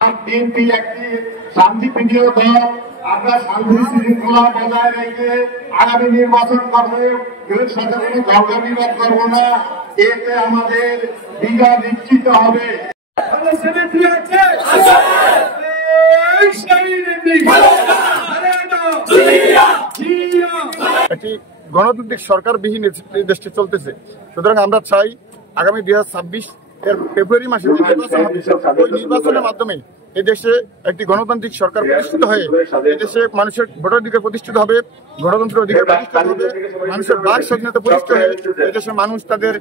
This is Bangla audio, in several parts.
বিএনপি একটি শান্তিপ্রিয় দল। আমরা শান্তি শৃঙ্খলা বজায় রেখে আগামী নির্বাচন করবো, এর সাথে কোনো ঝগড়া বিবাদ করবো না। এতে আমাদের বিজয় নিশ্চিত হবে। একটি গণতান্ত্রিক সরকারবিহীন দেশটি চলতেছে। সুতরাং আমরা চাই আগামী 2026 এর ফেব্রুয়ারি মাসে নির্বাচন হবে, ওই নির্বাচনের মাধ্যমে এই দেশে একটি গণতান্ত্রিক সরকার প্রতিষ্ঠিত হয়ে এই দেশে মানুষের ভোটাধিকার প্রতিষ্ঠিত হবে, গণতন্ত্রের অধিকার প্রতিষ্ঠিত হবে, মানুষের বাক স্বাধীনতা প্রতিষ্ঠিত হয়ে এই দেশের মানুষ তাদের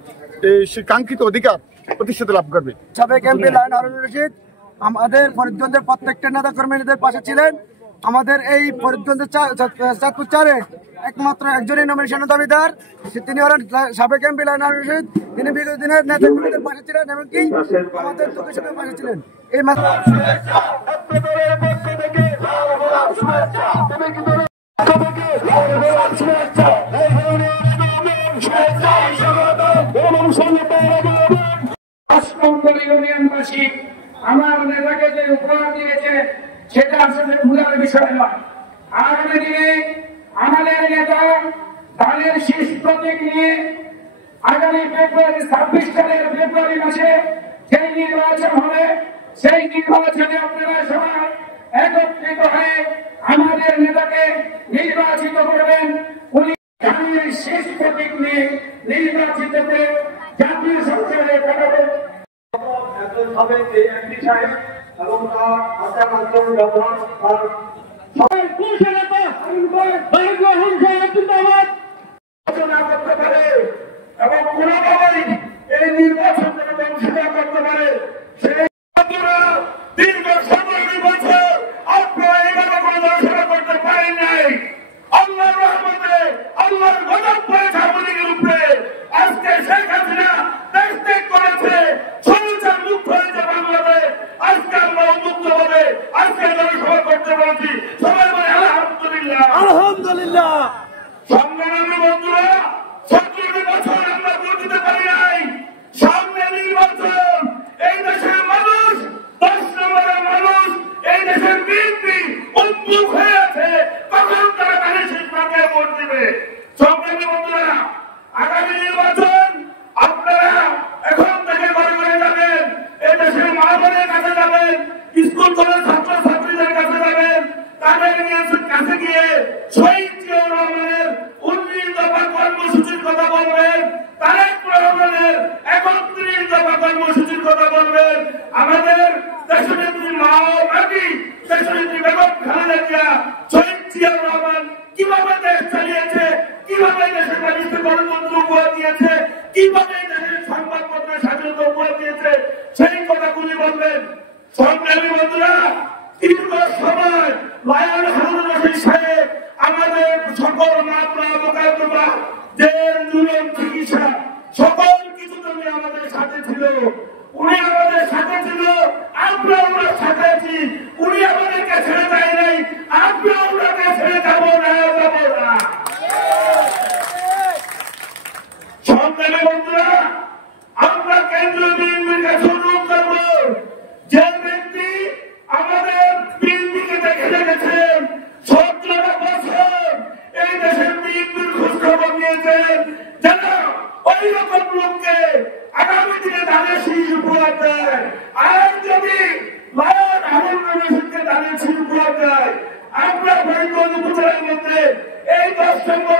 সেই কাঙ্ক্ষিত অধিকার প্রতিষ্ঠিত লাভ করবে। সাবেক এমপি লায়ন হারুন রশিদ আমাদের ফরিদগঞ্জের প্রত্যেকটা নেতা কর্মীদের পাশে ছিলেন। আমাদের এই ফরিদগঞ্জের চাঁদপুর 4-এ একমাত্র একজনই নমিনেশনের দাবিদার, তিনি হলেন সাবেক এমপি লায়ন হারুন রশিদ। তিনি বিগত দিনের নেতা কর্মীদের পাশে ছিলেন এবং কি আমাদের দুঃখের সাথে পাশে ছিলেন। এই ইউনিয়নবাসী আমার নেতাকে যে উপহার দিয়েছে সেটা আসলে ভুলার বিষয় নয়। আগামী দিনে আমাদের নেতা ধানের শীষ প্রতীক নিয়ে আগামী 26 সালের ফেব্রুয়ারি মাসে সেই নির্বাচন হবে। সেই নির্বাচনে আপনারা সবাই একত্রিত হয়ে আমাদের নেতাকে নির্বাচিত করবেন। উনি ধানের শীষ প্রতীক নিয়ে নির্বাচিত করে জাতীয় সংসদে পাঠাবেন। এবং কোনোভাবেই এই নির্বাচন অংশগ্রহণ করতে পারে সেই দীর্ঘ 17 বছর আপনারা এইভাবে কোনো দর্শনা করতে পারেন নাই। আল্লাহর রহমতে আল্লাহর গজব পড়েছে আমাদের উপরে। আজকে শেখ হাসিনা দেশ ত্যাগ করেছে, সমস্যার মুক্ত হয়েছে বাংলাদেশ। আজকে আমরা উন্মুক্ত হবে আজকে জনসভা করতে পেরেছি। সবাই বলে আলহামদুলিল্লাহ, আলহামদুলিল্লাহ। সংগ্রামী বন্ধুরা, 17 বছর আমরা ভোট দিতে পারি নাই। সামনে নির্বাচন, এই দেশের মানুষ 10 নম্বরের মানুষ, এই দেশের বিএনপি উন্মুখ হয়ে আছে কখন তারা ধানের শীষ প্রতীকে ভোট দিবে। সংগ্রামী বন্ধুরা, আগামী নির্বাচন আপনারা এখন থেকে ঘরে ঘরে যাবেন, এই দেশের মা বোনের কাছে যাবেন, স্কুল কলেজ ছাত্র ছাত্রীদের কাছে যাবেন, তাদের নিয়ে কাছে গিয়ে শহীদ জিয়াউর রহমানের 19 দফা কর্মসূচির কথা বলবেন, তারেক রহমানের 31 দফা কর্মসূচির কথা বলবেন। আমাদের দেশনেত্রী মা ও মাটি দেশনেত্রী বেগম খালেদা জিয়া শহীদ জিয়াউর রহমান কিভাবে দেশ চালিয়েছে, কিভাবে দেশের মানুষকে গণতন্ত্র উপহার দিয়েছে, কিভাবে দেশের সংবাদপত্রের স্বাধীনতা উপহার দিয়েছে, সেই কথাগুলি বলবেন। সংগ্রামী বন্ধুরা, দীর্ঘ সময় লায়ন হারুন রশিদ সাহেব আমাদের সকল মামলা মোকদ্দমা জেল জুলুম চিকিৎসা সকল কিছু জন্য আমাদের সাথে ছিল। উনি আমাদের সাথে ছিল, আমরা ওনার সাথে আছি। উনি আমাদেরকে ছেড়ে দেয় নাই, আমরা ওনাকে ছেড়ে যাবো না। সংগ্রামী বন্ধুরা, আমরা কেন্দ্রীয় বিএনপির কাছে অনুরোধ করব, যে ব্যক্তি আমাদের বিএনপিকে দেখে রেখেছেন 17 বছর এই দেশের বিএনপির খোঁজ খবর নিয়েছেন, যেন ওই রকম লোককে আগামী দিনে ধানের শীষ উপহার দেয়। আর যদি লায়ন হারুন রশিদকে ধানের শীষ উপহার দেয়, আমরা ফরিদগঞ্জ উপজেলার মধ্যে এই 10 নম্বর